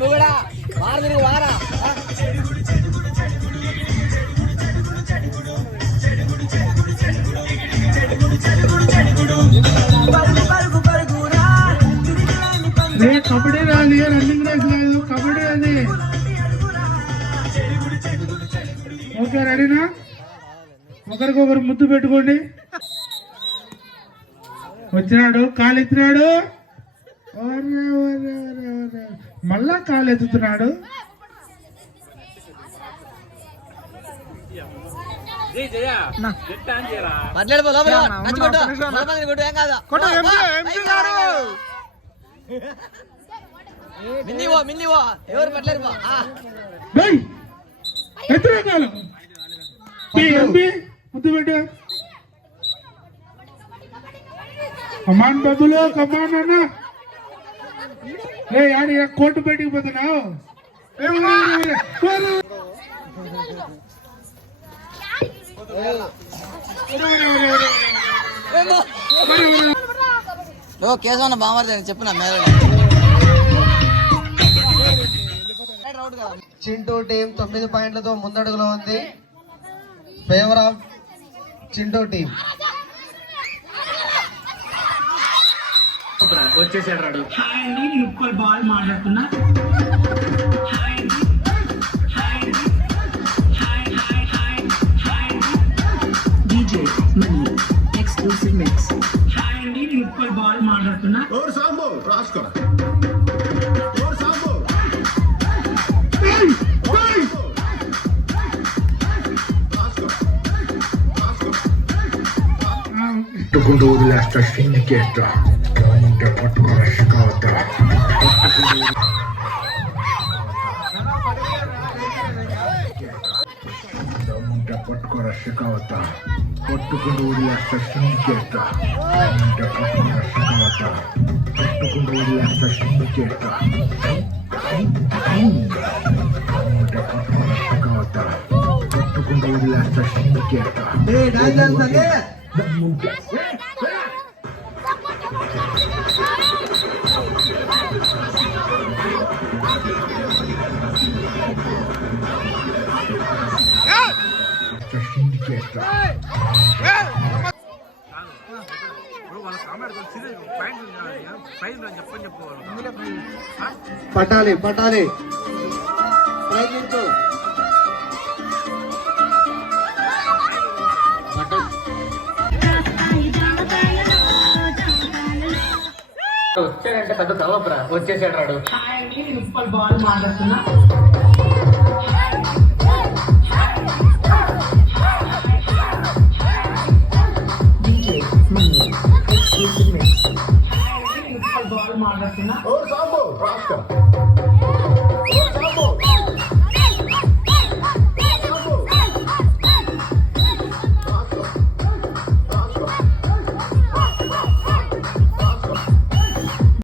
నువ్వుడా వార తిరుగు వారా కబడ్డీ రాని రన్నింగ్ రేస్ లేదు, కబడ్డీ అది. ఓకే రెడీనా? ఒకరికొకరు ముద్దు పెట్టుకోండి. వచ్చినాడు, కాలు ఎత్తినాడు, మళ్ళా కాలు ఎత్తుతున్నాడు. ఎవరు పట్లేరు ఎత్తున ముద్దు పెట్టు. కమాన్ బాబులో, కమాన్ అన్న. యాడి కోర్టు బయటికి పోతున్నావు? కేసు ఉన్న బామర్ది చెప్పిన మేర చింటూ టీం 9 పాయింట్లతో ముందడుగులో ఉంది. Favour of Chintu team. వచ్చేసాడు రాడు. హాయ్ అండి, నేను ఉప్పల్ బాల్ మాట్లాడుతున్నా. DJ Money exclusive mix. Hi అండి, నేను ఉప్పల్ బాల్ మాట్లాడుతున్నా. और सांभो रास्को और सांभो పట్టుకుంటూ వదిలేస్తా సిండికేస్తా పట్టుకున్న షికావత పట్టుకున్న షికావత పట్టుకుంటూ వదిలేస్తా సిండికేస్తా పట్టుకున్న షికావత పట్టుకుంటూ వదిలేస్తా సిండికేస్తా పట్టుకున్న షికావత పట్టుకుంటూ వదిలేస్తా సిండికేస్తా పట్టాలి పట్టాలి ప్రయత్నించు. వచ్చాడంటే పెద్ద తలపరా, వచ్చేసాడు రాడు. బాల్ మాట్లాడుతున్నా. DJ Money exclusive mix. Ball మాట్లాడుతున్నా. और सांभो रास्को